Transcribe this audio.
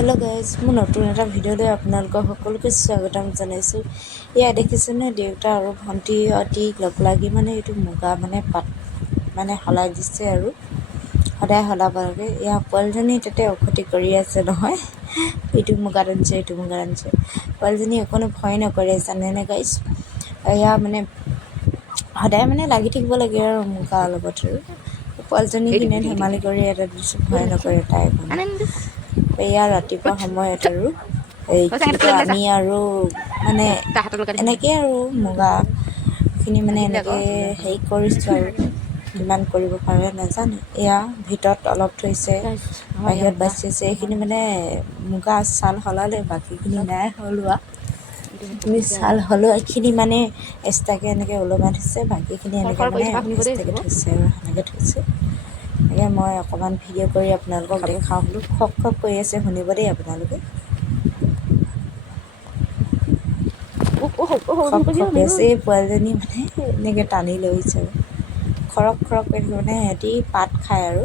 Hello' guys, মোৰ নতুন এটা ভিডিঅ'লৈ আপোনালোকক সকলোকে স্বাগতম জনাইছোঁ। এয়া দেখিছেনে, দেউতা আৰু ভণ্টি অতি লগ লাগি এইটো মুগা পাত সলাই দিছে আৰু সদায় সলাব লাগে। এয়া পোৱালিজনী তাতে অখতি কৰি আছে নহয়, এইটো মুগাত আনিছে এইটো মুগাত আনিছে। পোৱালিজনী অকণো ভয় নকৰে জানেনে গাইজ। এয়া সদায় লাগি থাকিব লাগে আৰু মুগাৰ লগত আৰু পোৱালিজনী কিনে ধেমালি কৰি এটা দিছোঁ, ভয় নকৰে তাই অকণো। এয়া ৰাতিপুৱা সময়ত আৰু এই কি কয়, আমি আৰু এনেকৈ আৰু মুগাখিনি এনেকৈ হেৰি কৰিছোঁ আৰু কিমান কৰিব পাৰে নাজানো। এয়া ভিতৰত অলপ থৈছে, বাহিৰত বাচিছে। এইখিনি মুগা ছাল সলালে, বাকীখিনি নাই সলোৱা। এইখিনি ছাল সলোৱা এইখিনি এক্সট্ৰাকৈ এনেকৈ ওলমাই থৈছে, বাকীখিনি এনেকৈ এক্সট্ৰাকৈ থৈছে আৰু সেনেকৈ থৈছে। এনেকৈ মই অকণমান ভিডিঅ' কৰি আপোনালোকক দেখাওঁ বোলো। খক খক কৰি আছে, শুনিব দেই আপোনালোকে। খক খক কৰি আছে। এই পোৱালিজনী এনেকৈ টানি লৈ আহিছে আৰু খৰক খৰক কৰি সিহঁতি পাত খায় আৰু